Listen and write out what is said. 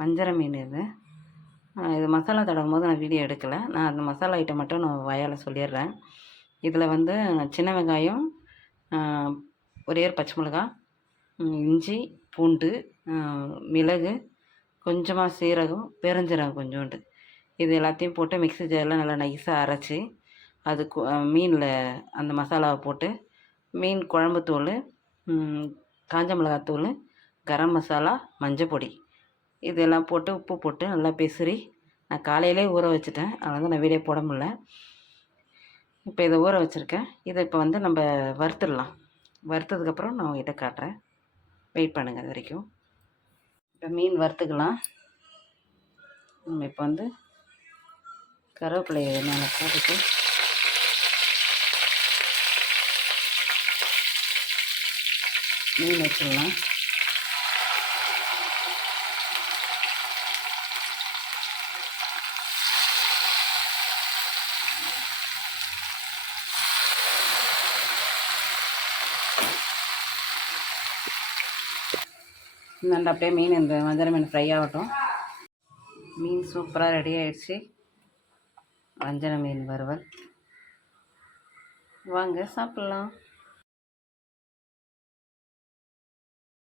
வஞ்சர மீன் இது. இது மசாலா தடவும் போது நான் வீடியோ எடுக்கலை. நான் அந்த மசாலா ஐட்டம் மட்டும் நான் வாயால் சொல்லிடுறேன். இதில் வந்து சின்ன வெங்காயம் ஒரே ஒரு பச்சை மிளகா இஞ்சி பூண்டு மிளகு கொஞ்சமாக சீரகம் பெருஞ்சீரகம் கொஞ்சோண்டு. இது எல்லாத்தையும் போட்டு மிக்ஸி ஜாரில் நல்லா நைஸாக அரைச்சி அது மீனில் அந்த மசாலாவை போட்டு மீன் குழம்பு தூள் காஞ்ச மிளகாத்தூள் கரம் மசாலா மஞ்சள் பொடி இதெல்லாம் போட்டு உப்பு போட்டு நல்லா பிசிறி நான் காலையிலே ஊற வச்சுட்டேன். அதனால் நான் வீடியோ போட முடியல. இப்போ இதை ஊற வச்சுருக்கேன். இதை இப்போ வந்து நம்ம வறுத்துடலாம். வறுத்ததுக்கப்புறம் நான் உங்ககிட்ட காட்டுறேன். வெயிட் பண்ணுங்கள் அது வரைக்கும். இப்போ மீன் வறுத்துக்கலாம். நம்ம இப்போ வந்து கருவேப்பிலையை மேலே போட்டுட்டு மீன் வச்சிடலாம். இந்தாண்ட அப்படியே மீன் இந்த வஞ்சரம் மீன் ஃப்ரை ஆகட்டும். மீன் சூப்பராக ரெடி ஆகிடுச்சு வஞ்சரம் மீன் வறுவல். வாங்க சாப்பிட்லாம்.